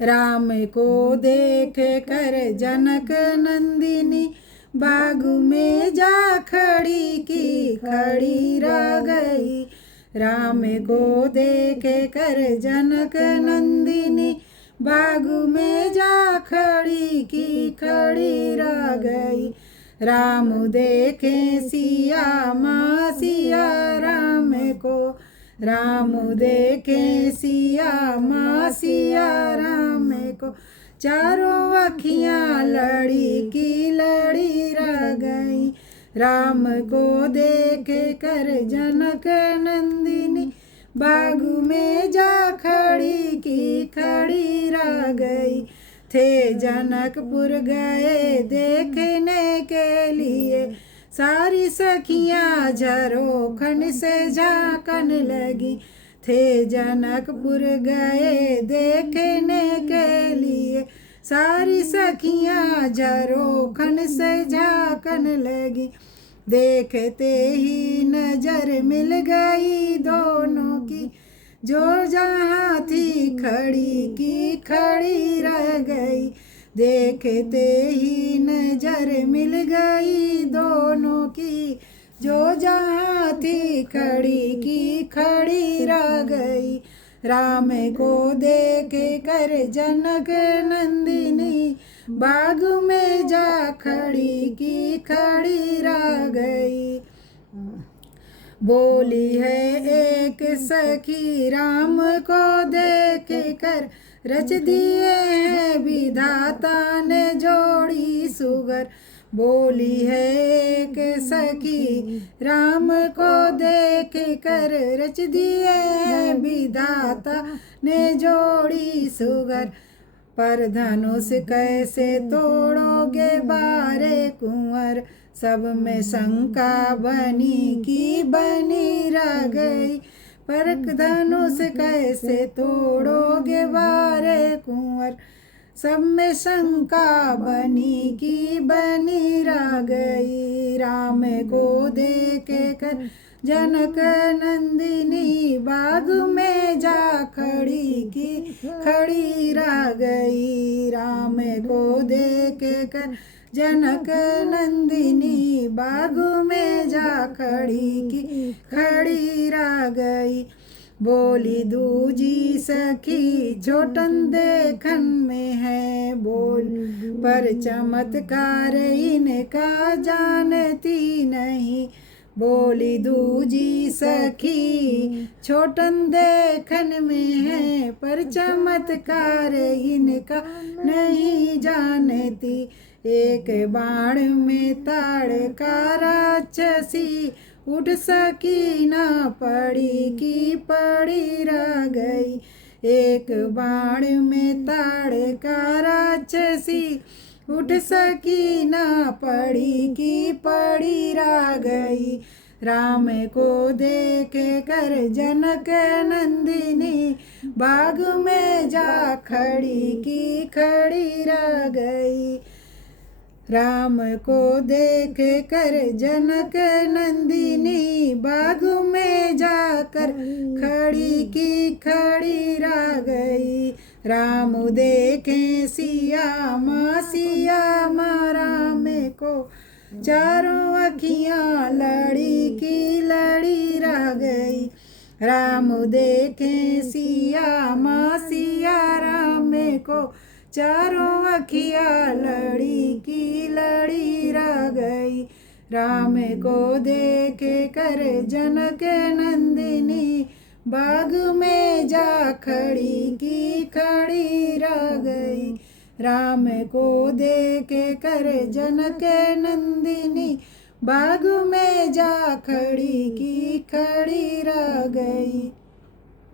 राम को देख कर जनक नंदिनी बाग में जा खड़ी की खड़ी रह गई। राम को देख कर जनक नंदिनी बाग में जा खड़ी की खड़ी रह गई। राम देखे सिया माँ सिया राम को, राम देखे सिया माँ सिया राम को, चारों अखियाँ लड़ी की लड़ी रह गई। राम को देख कर जनक नंदिनी बाग में जा खड़ी की खड़ी रह गई। थे जनकपुर गए देखने के लिए, सारी सखियाँ झरोखन से झांकन लगी। थे जनकपुर गए देखने के लिए, सारी सखियाँ झरोखन से झांकन लगी। देखते ही नजर मिल गई दोनों की, जो जहाँ थी खड़ी की खड़ी रह गई। देखते ही नजर मिल गई दोनों की, जो जहाँ थी खड़ी की खड़ी रह गई। राम को देख कर जनक नंदिनी बाग में जा खड़ी की खड़ी रह गई। बोली है एक सखी राम को देख कर, रच दिए हैं विधाता ने जोड़ी सुगर। बोली है एक सखी राम को देख कर, रच दिए हैं विधाता ने जोड़ी सुगर। पर धनुष कैसे तोड़ोगे बारे कुंवर, सब में शंका बनी की बनी रह गई। पर धनुष कैसे तोड़ोगे बारे कुंवर, सब में शंका बनी की बनी रह गई। राम को देख कर जनक नंदिनी बाग में जा खड़ी की खड़ी रह गई। राम को देख कर जनक नंदिनी बाग में जा खड़ी की खड़ी रह गई। बोली दूजी सखी छोटन देखन में है बोल, पर चमत्कार इनका जानती नहीं। बोली दूजी सखी छोटन देखन में है, पर चमत्कार इनका नहीं जानती। एक बाण में ताड़ का राक्षसी, उठ सकी ना पड़ी की पड़ी रह गई। एक बाण में ताड़ का राक्षसी, उठ सकी ना पड़ी की पड़ी रह गई। राम को देख कर जनक नंदिनी बाग में जा खड़ी की खड़ी रह गई। राम को देख कर जनक नंदिनी बाग में जाकर खड़ी की खड़ी रह गई। राम देखे सिया माँ राम को, चारों अखियाँ लड़ी की लड़ी रह गई। राम देखे सिया राम को, चारों अखियाँ लड़ी की लड़ी रह गई। राम को देख कर जनक नंदिनी बाग में जा खड़ी की खड़ी रह गई। राम को देख कर जनक नंदिनी बाग में जा खड़ी की खड़ी रह गई।